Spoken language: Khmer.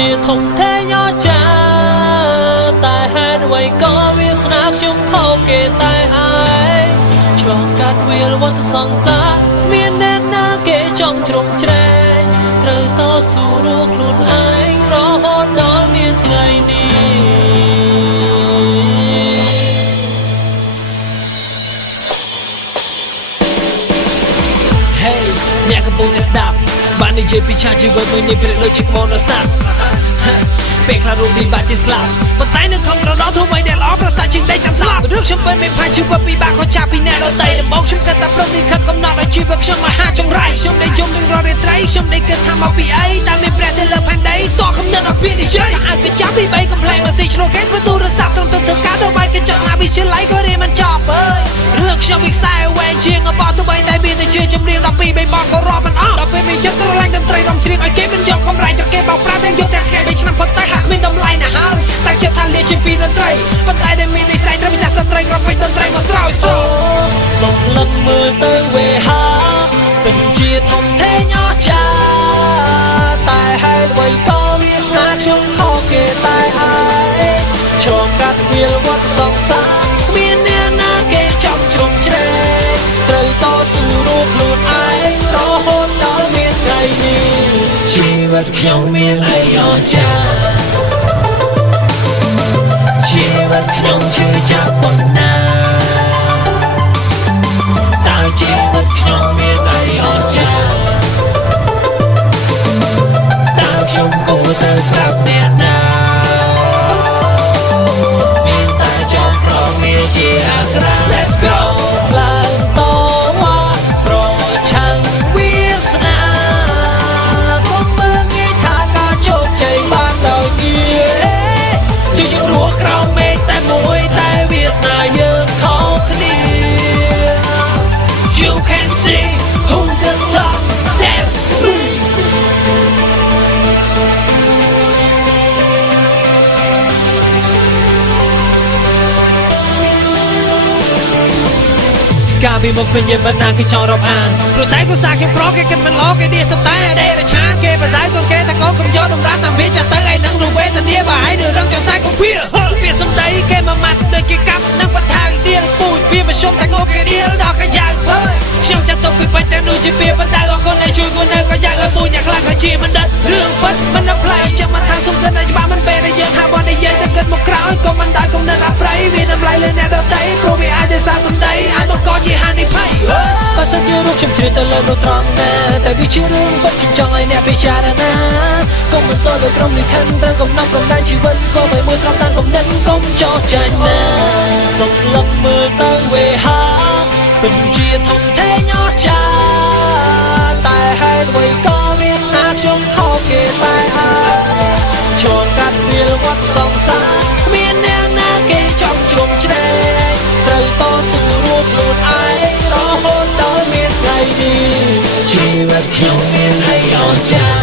ជាធំទេញចាតែហេតុអ្វីក៏វាស្នាខ្ញុំខុសគេតែឯងឆ្លងកាត់វាលវត្តសង្សារមានអ្នកណាគេចង់ជ្រំជ្រែងត្រូវតស៊ូរកខ្លួនឯងរហូតដល់មានថ្ងៃនេះអ្នកកំពុងតែស្ដាប់បាននិយាយពីឆាជីវិតមួយនេះប្រៀបដូចជាក្បូនរសាពេលខ្លះរូបពិបាកជាស្លាប់ប៉ុន្តែនៅក្នុងក្រដោធ្វើអ្វីដែលល្អប្រសើរជាងដេកចាំស្លាប់រឿងខ្ញុំពិតមានផាជីវិតពិបាកខុសចាស់ពីអ្នកដទៃដំបូងខ្ញុំគិតតែព្រមនេះខិតកំណត់ឲ្យជីវិតខ្ញុំមហាចង្រៃខ្ញុំដែលយំនឹងរាល់រាត្រីខ្ញុំដែលគិតថាមកពីអីតែមានព្រះទៅលើផែនដីតោះកំណត់ឲ្យពីនិយាយអាចទៅចាប់ពី3កំប្លែងមកស៊ីឆ្លងគេធ្វើទូរស័ព្ទត្រឹមទៅធ្វើការដល់បាយកញ្ចក់ណាវិទ្យាល័យក៏រៀនមិនចប់អើយរឿងខ្ញុំវាខ្សែវែងជាងអបទៅបីតែមានតែជាចម្រៀង12 3បបក៏រាប់មិនអស់ដល់ពេលមានចិត្តស្រឡាញ់តន្ត្រីរំជ្រៀងឲ្យគេមិនយកកំរៃទៅគេបោកប្រាស់ទាំងយកទាំងថ្ងៃ3ឆ្នាំផុតតែហាក់មានតម្លៃណាស់ហើយតែចិត្តថាលាជាពីតន្ត្រីប៉ុន្តែដែលមាននិស្ស័យត្រឹមចាស់ស្ត្រីគ្រប់ពេញតន្ត្រីមកស្រោចសុំលឹកមើលទៅវេហាពិតជាធំធេងអស្ចារ្យតែហេតុអ្វីក៏វាស្នាខ្ញុំខុសគេតែឯងឆ្លងកាត់វាលវត្តសង្សារគ្មានអ្នកណាគេចង់ជ្រំជ្រែងត្រូវតស៊ូរកខ្លួនឯងរហូតដល់មានថ្ងៃនេះជីវិតខ្ញុំមានអីអស្ចារ្យជីវិតខ្ញុំជឿចាប់ប៉ុណ្ណាតើជីវិតខ្ញុំមានអីអស្ចារ្យតើខ្ញុំគួរទៅប្រាប់អ្នកណាមានតែចង់ប្រមាជាអក្សរ Let's go ឡើងតវ៉ាប្រឆាំងវាសនាកុំមើលងាយថាការជោគជ័យបានដោយងារជួយយើងរស់ក្រោមមេឃតែមួយតែវាសនាយើងខុសគ្នា You can see who can talk dance free កាលពីមកពេញយើងបណ្ណាគេចង់រាប់អានព្រោះតែគូសាខ្ញុំក្រគេគិតមិនល្អគេដៀសតែអដេរឆានគេបដៅកូនគេតែកូនកុំយកតម្រាស់តាមវាចាត់ទៅឯនឹងនោះវេទនាបើឯងរឿងចង់តែកុំវាវាសំដីគេមកម៉ាត់ដូចគេកាប់នឹងបថាយដៀលពូជវាមកខ្ញុំតែងប់គេដៀលដល់កាយ៉ាងភើយខ្ញុំចាត់ទុកពីពេញតែនោះជាពីបដៅអរគុណឲ្យជួយគូនៅក៏យ៉ាងឲ្យពូអ្នកខ្លះក៏ជាមិនដិតរឿងពិតមិនដល់ផ្លែចាំមិនថាសុំគិតឲ្យច្បាស់មិនពេលដែលយើងហាមកនិយាយទៅគិតមកក្រោយក៏មិនដែរគំនិតអប្រៃវាតម្លៃលើអ្នកដទៃព្រោះវាអាចទៅសារសំដីអាចមកក៏ជាហានិភ័យបើសិនជារូបខ្ញុំជ្រាបទៅលើនោះត្រង់ណាតែវាជារឿងពិតខ្ញុំចង់ឲ្យអ្នកពិចារណាកុំបន្តលើក្រុមលិខិតត្រូវកំណត់កំណែជីវិតក៏មិនមួយស្រាប់តាមកំណត់កុំចោទចាញ់ណាសុំលឹកមើលទៅវេហាពិតជាធំធេងអស្ចារ្យតែហេតុអ្វីក៏វាស្នាខ្ញុំខុសគេតែឯងឆ្លងកាត់វាលវត្តសង្សារគ្មានអ្នកណាគេចង់ជ្រំជ្រែងត្រូវតស៊ូរកខ្លួនឯងរហូតដល់មានថ្ងៃនេះជីវិតខ្ញុំមានអីអស្ចារ្យ